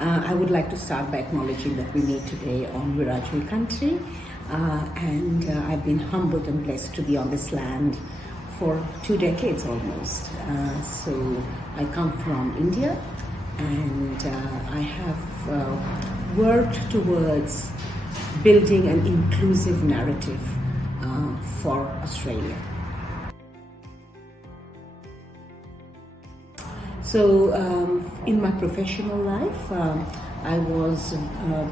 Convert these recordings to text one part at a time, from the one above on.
I would like to start by acknowledging that we meet today on Wiradjuri country, and I've been humbled and blessed to be on this land for 2 decades almost. So I come from India, and I have worked towards building an inclusive narrative for Australia. So in my professional life, I was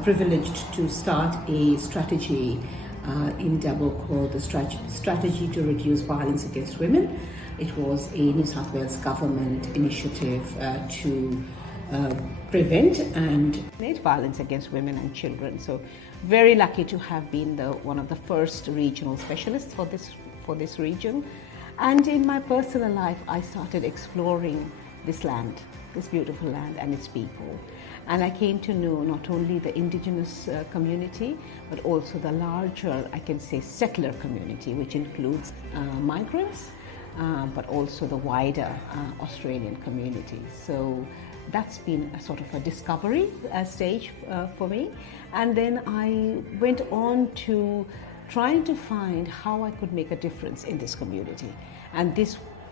privileged to start a strategy in Dubbo called the Strategy to Reduce Violence Against Women. It was a New South Wales government initiative to prevent and eliminate violence against women and children. So very lucky to have been one of the first regional specialists for this region. And in my personal life, I started exploring this land, this beautiful land and its people. And I came to know not only the indigenous community, but also the larger, I can say, settler community, which includes migrants, but also the wider Australian community. So that's been a sort of a discovery stage for me. And then I went on to trying to find how I could make a difference in this community.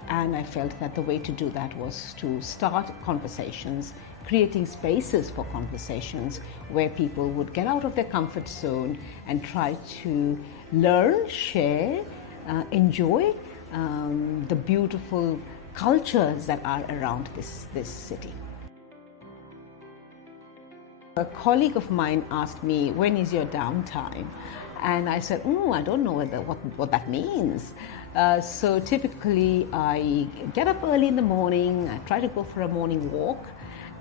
And I felt that the way to do that was to start conversations, creating spaces for conversations where people would get out of their comfort zone and try to learn, share, enjoy the beautiful cultures that are around this city. A colleague of mine asked me, when is your downtime? And I said, I don't know what that means. So typically I get up early in the morning, I try to go for a morning walk.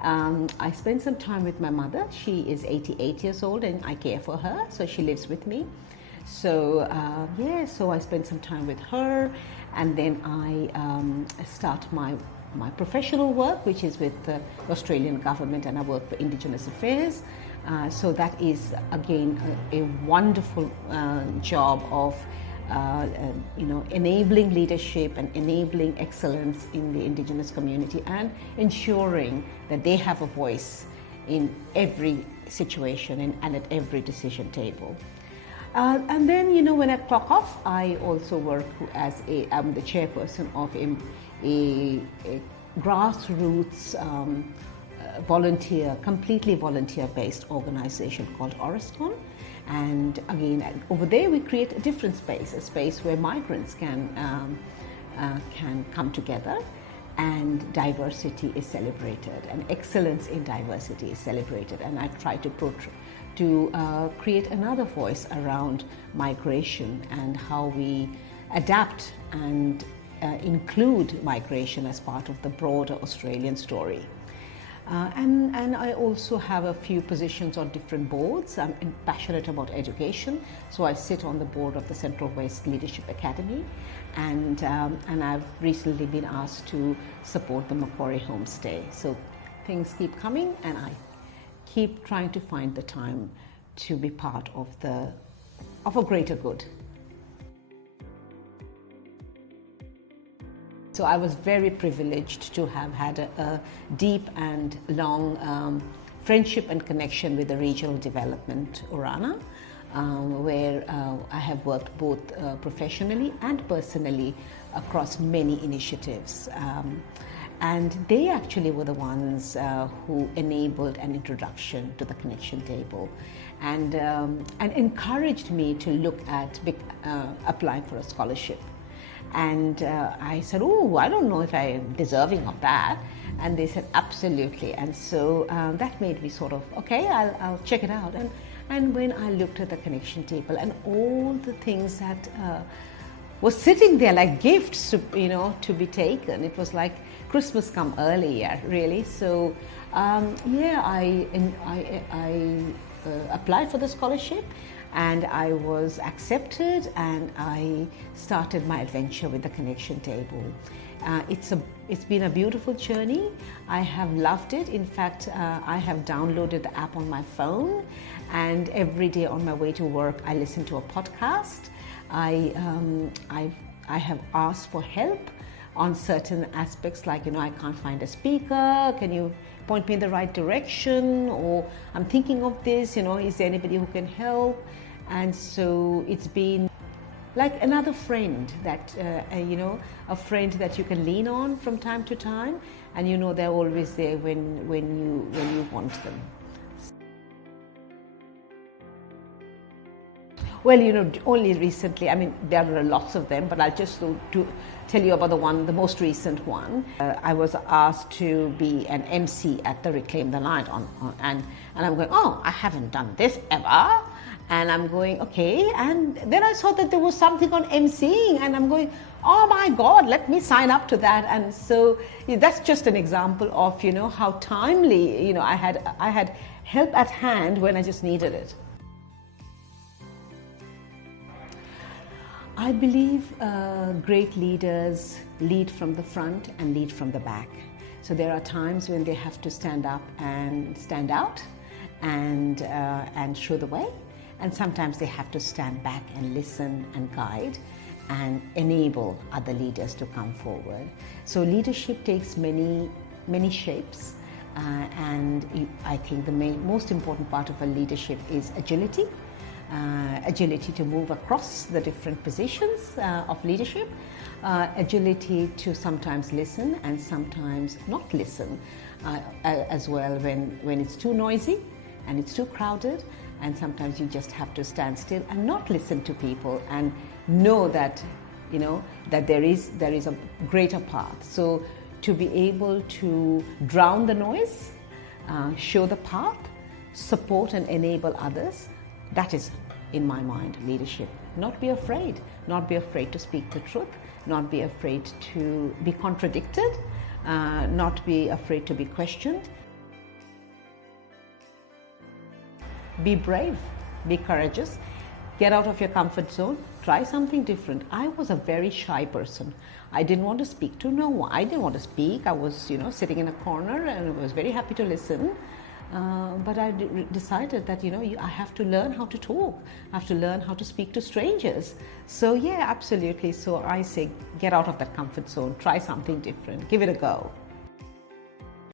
I spend some time with my mother. She is 88 years old and I care for her, so she lives with me. So so I spend some time with her, and then I start my professional work, which is with the Australian government, and I work for Indigenous Affairs. So that is again a wonderful job of enabling leadership and enabling excellence in the Indigenous community and ensuring that they have a voice in every situation and at every decision table. And then, when I clock off, I also work as I'm the chairperson of a grassroots completely volunteer-based organization called Oreston. And again, over there we create a different space, a space where migrants can come together, and diversity is celebrated, and excellence in diversity is celebrated. And I try to create another voice around migration and how we adapt and include migration as part of the broader Australian story. And I also have a few positions on different boards. I'm passionate about education, so I sit on the board of the Central West Leadership Academy, and I've recently been asked to support the Macquarie Homestay. So things keep coming, and I keep trying to find the time to be part of a greater good. So I was very privileged to have had a deep and long friendship and connection with the regional development Urana, where I have worked both professionally and personally across many initiatives. And they actually were the ones who enabled an introduction to the connection table, and encouraged me to look at applying for a scholarship. And I said, I don't know if I'm deserving of that. And they said, absolutely. And so that made me sort of, okay, I'll check it out. And when I looked at the connection table and all the things that were sitting there like gifts to be taken, it was like Christmas come early, really. So I applied for the scholarship, and I was accepted, and I started my adventure with the connection table. It's been a beautiful journey. I have loved it. In fact, I have downloaded the app on my phone, and every day on my way to work, I listen to a podcast. I have asked for help on certain aspects, like, I can't find a speaker, can you point me in the right direction, or I'm thinking of this, is there anybody who can help? And so it's been like another friend that, a friend that you can lean on from time to time, and they're always there when you want them. Well, only recently, there are lots of them, but I'll just to tell you about the most recent one. I was asked to be an MC at the Reclaim the Night and I'm going, oh, I haven't done this ever. And I'm going, okay. And then I saw that there was something on MCing, and I'm going, oh my God, let me sign up to that. And so that's just an example of, how timely, I had help at hand when I just needed it. I believe great leaders lead from the front and lead from the back. So there are times when they have to stand up and stand out and show the way. And sometimes they have to stand back and listen and guide and enable other leaders to come forward. So leadership takes many shapes. And I think the most important part of a leadership is agility. Agility to move across the different positions of leadership, agility to sometimes listen and sometimes not listen as well when it's too noisy and it's too crowded, and sometimes you just have to stand still and not listen to people and know that that there is a greater path. So to be able to drown the noise, show the path, support and enable others, that is, in my mind, leadership. Not be afraid to speak the truth, not be afraid to be contradicted, not be afraid to be questioned. Be brave, be courageous, get out of your comfort zone, try something different. I was a very shy person. I didn't want to speak to no one. I didn't want to speak. I was, sitting in a corner and I was very happy to listen. But I decided that, I have to learn how to talk. I have to learn how to speak to strangers. So yeah, absolutely. So I say, get out of that comfort zone, try something different, give it a go.